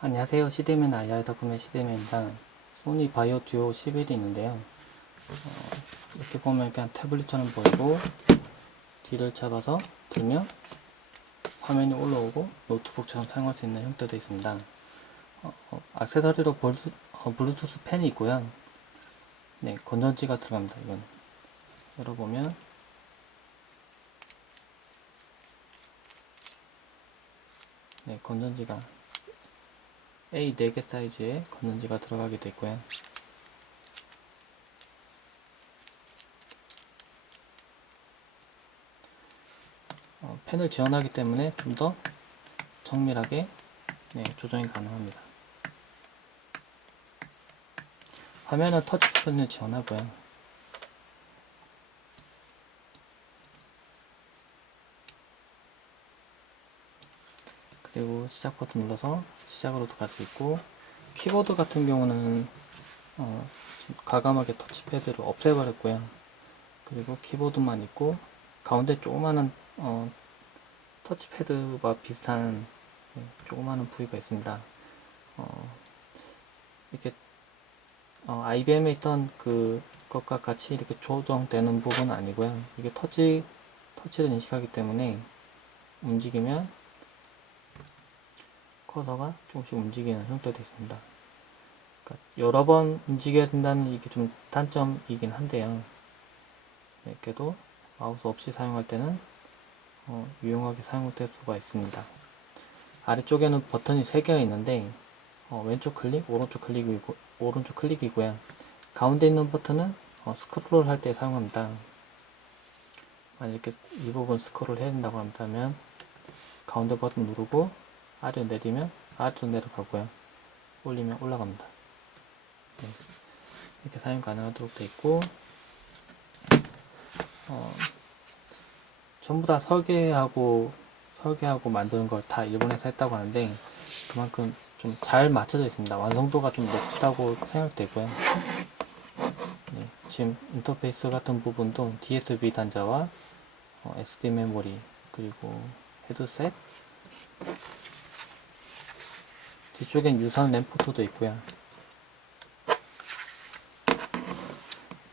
안녕하세요. CD맨 IR 덕분에 CD맨입니다. 소니 바이오 듀오 11이 있는데요. 어, 이렇게 보면 그냥 태블릿처럼 보이고 뒤를 잡아서 들면 화면이 올라오고 노트북처럼 사용할 수 있는 형태도 있습니다. 어, 어, 액세서리로 볼수- 어, 블루투스 펜이 있고요. 네, 건전지가 들어갑니다. 이건 열어보면 네, 건전지가 A 4개 사이즈의 건전지가 들어가게 되고요. 어, 펜을 지원하기 때문에 좀 더 정밀하게 네, 조정이 가능합니다. 화면은 터치 스크린을 지원하고요. 그리고 시작 버튼 눌러서 시작으로도 갈 수 있고 키보드 같은 경우는 어, 좀 과감하게 터치패드를 없애버렸고요. 그리고 키보드만 있고 가운데 조그마한 어, 터치패드와 비슷한 네, 조그마한 부위가 있습니다. 어, 이렇게 어, IBM에 있던 그 것과 같이 이렇게 조정되는 부분은 아니고요. 이게 터치 터치를 인식하기 때문에 움직이면 커서가 조금씩 움직이는 형태도 있습니다. 그러니까 여러 번 움직여야 된다는 이게 좀 단점이긴 한데요. 네, 그래도 마우스 없이 사용할 때는 어, 유용하게 사용될 수가 있습니다. 아래쪽에는 버튼이 3개가 있는데 어, 왼쪽 클릭, 오른쪽 클릭이고 오른쪽 클릭이고요. 가운데 있는 버튼은 어, 스크롤 할 때 사용합니다. 만약 이렇게 이 부분 스크롤 해야 된다고 한다면 가운데 버튼 누르고 아래로 내리면 아래로 내려가고요. 올리면 올라갑니다. 네. 이렇게 사용 가능하도록 되어 있고 어, 전부 다 설계하고 설계하고 만드는 걸 다 일본에서 했다고 하는데 그만큼 좀 잘 맞춰져 있습니다. 완성도가 좀 높다고 생각되고요. 네, 지금 인터페이스 같은 부분도 DSB 단자와 어, SD 메모리 그리고 헤드셋 뒤쪽엔 유선 램 포트도 있고요.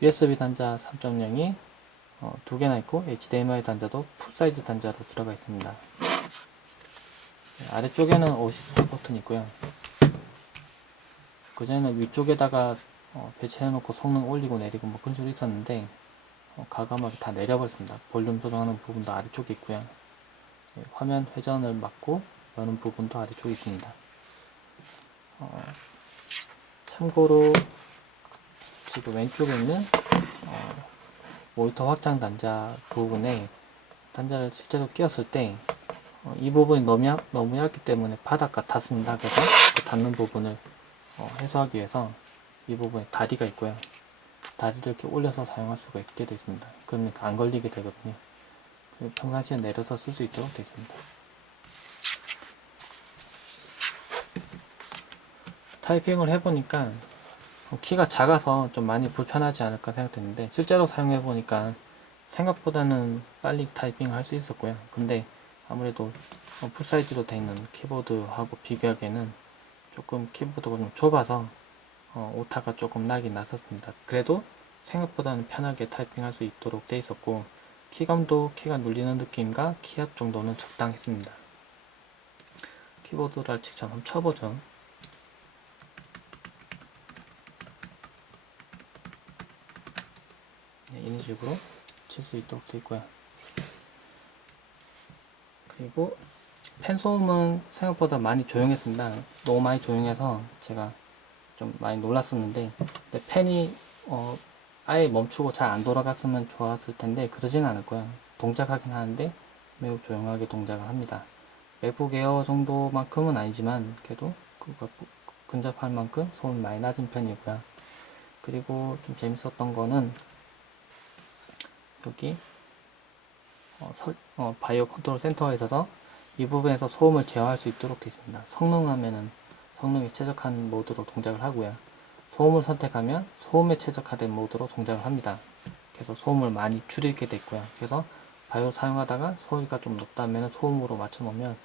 USB 단자 3.0이 어, 두 개나 있고 HDMI 단자도 풀사이즈 단자로 들어가 있습니다. 네, 아래쪽에는 어시스트 버튼이 있고요. 그전에는 위쪽에다가 어, 배치해 놓고 성능 올리고 내리고 뭐 그런 식으로 있었는데 어, 가감하게 다 내려버렸습니다. 볼륨 조정하는 부분도 아래쪽에 있고요. 네, 화면 회전을 막고 여는 부분도 아래쪽에 있습니다. 어, 참고로 지금 왼쪽에 있는 어, 모니터 확장 단자 부분에 단자를 실제로 끼웠을 때 이 부분이 너무, 얇, 너무 얇기 때문에 바닥과 닿습니다. 그래서 그 닿는 부분을 어, 해소하기 위해서 이 부분에 다리가 있고요. 다리를 이렇게 올려서 사용할 수가 있게 되어 있습니다. 그러면 안 걸리게 되거든요. 그리고 평상시에 내려서 쓸 수 있도록 되어 있습니다. 타이핑을 해보니까 어, 키가 작아서 좀 많이 불편하지 않을까 생각됐는데 실제로 사용해보니까 생각보다는 빨리 타이핑을 할 수 있었고요. 근데 아무래도 어, 풀사이즈로 되어 있는 키보드하고 비교하기에는 조금 키보드가 좀 좁아서 어, 오타가 조금 나긴 났었습니다. 그래도 생각보다는 편하게 타이핑할 수 있도록 되어 있었고 키감도 키가 눌리는 느낌과 키압 정도는 적당했습니다. 키보드를 직접 한번 쳐보죠. 네, 이런 식으로 칠 수 있도록 되어 있고요. 그리고 펜 소음은 생각보다 많이 조용했습니다. 너무 많이 조용해서 제가 좀 많이 놀랐었는데 펜이 어, 아예 멈추고 잘 안 돌아갔으면 좋았을 텐데 그러지는 않을 거예요. 동작하긴 하는데 매우 조용하게 동작을 합니다. 맥북 에어 정도만큼은 아니지만 그래도 그거 근접할 만큼 소음이 많이 낮은 편이고요. 그리고 좀 재밌었던 거는 여기 어, 설- 어, 바이오 컨트롤 센터에 있어서 이 부분에서 소음을 제어할 수 있도록 되어 있습니다. 성능 하면은 성능에 최적한 모드로 동작을 하고요. 소음을 선택하면 소음에 최적화된 모드로 동작을 합니다. 그래서 소음을 많이 줄이게 됐고요. 그래서 바이오 사용하다가 소리가 좀 높다면 소음으로 맞춰 놓으면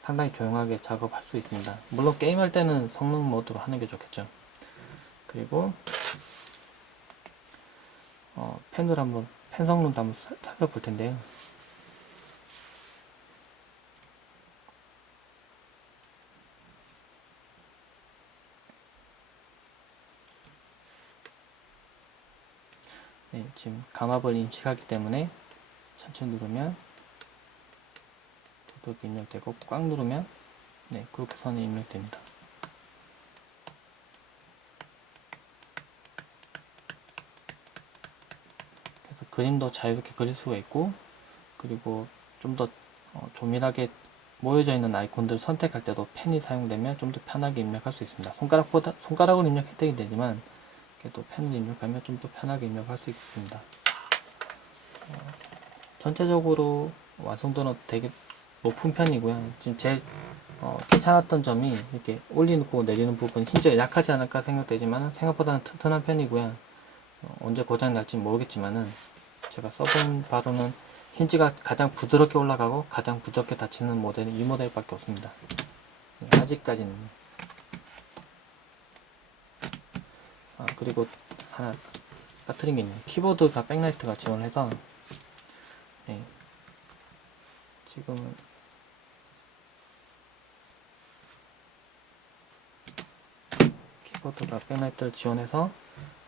상당히 조용하게 작업할 수 있습니다. 물론 게임할 때는 성능 모드로 하는 게 좋겠죠. 그리고 어, 펜을 한번 펜 성능도 한번 사- 살펴볼 텐데요. 네, 지금 감압을 인식하기 때문에 천천히 누르면 구독이 입력되고 꽉 누르면 네 그렇게 선이 입력됩니다. 그림도 자유롭게 그릴 수가 있고 그리고 좀더 어, 조밀하게 모여져 있는 아이콘들을 선택할 때도 펜이 사용되면 좀 더 편하게 입력할 수 있습니다. 손가락보다 손가락으로 입력 혜택이 되지만 그래도 펜을 입력하면 좀 더 편하게 입력할 수 있습니다. 어, 전체적으로 완성도는 되게 높은 편이고요. 지금 제일 어, 괜찮았던 점이 이렇게 올리고 내리는 부분 힌지가 약하지 않을까 생각되지만 생각보다는 튼튼한 편이고요. 어, 언제 고장이 날지 모르겠지만은 제가 써본 바로는 힌지가 가장 부드럽게 올라가고 가장 부드럽게 닫히는 모델은 이 모델밖에 없습니다. 네, 아직까지는. 아, 그리고 하나 빠뜨린 게 있네요. 키보드가 백라이트가 지원해서 네. 지금은 키보드가 백라이트를 지원해서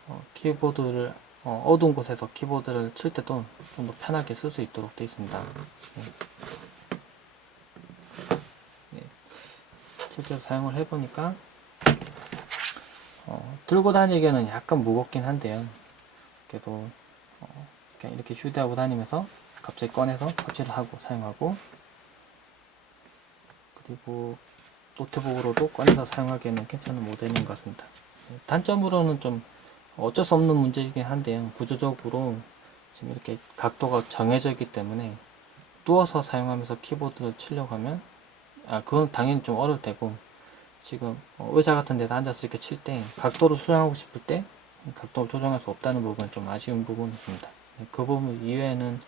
어, 키보드를 어, 두운 곳에서 키보드를 칠 때도 좀 더 편하게 쓸 수 있도록 되어 있습니다. 네. 네. 실제로 사용을 해보니까 어, 들고 다니기에는 약간 무겁긴 한데요. 그래도 어, 그냥 이렇게 휴대하고 다니면서 갑자기 꺼내서 터치를 하고 사용하고 그리고 노트북으로도 꺼내서 사용하기에는 괜찮은 모델인 것 같습니다. 네, 단점으로는 좀 어쩔 수 없는 문제이긴 한데요. 구조적으로 지금 이렇게 각도가 정해져 있기 때문에 누워서 사용하면서 키보드를 치려고 하면 아 그건 당연히 좀 어려울 테고 지금 어, 의자 같은 데서 앉아서 이렇게 칠 때 각도를 수정하고 싶을 때 각도를 조정할 수 없다는 부분은 좀 아쉬운 부분이 있습니다. 네, 그 부분 이외에는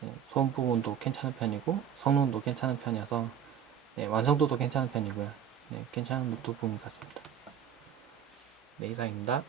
네, 소음 부분도 괜찮은 편이고 성능도 괜찮은 편이어서 네, 완성도도 괜찮은 편이고요. 네, 괜찮은 노트북인 것 같습니다. 네, 이상입니다.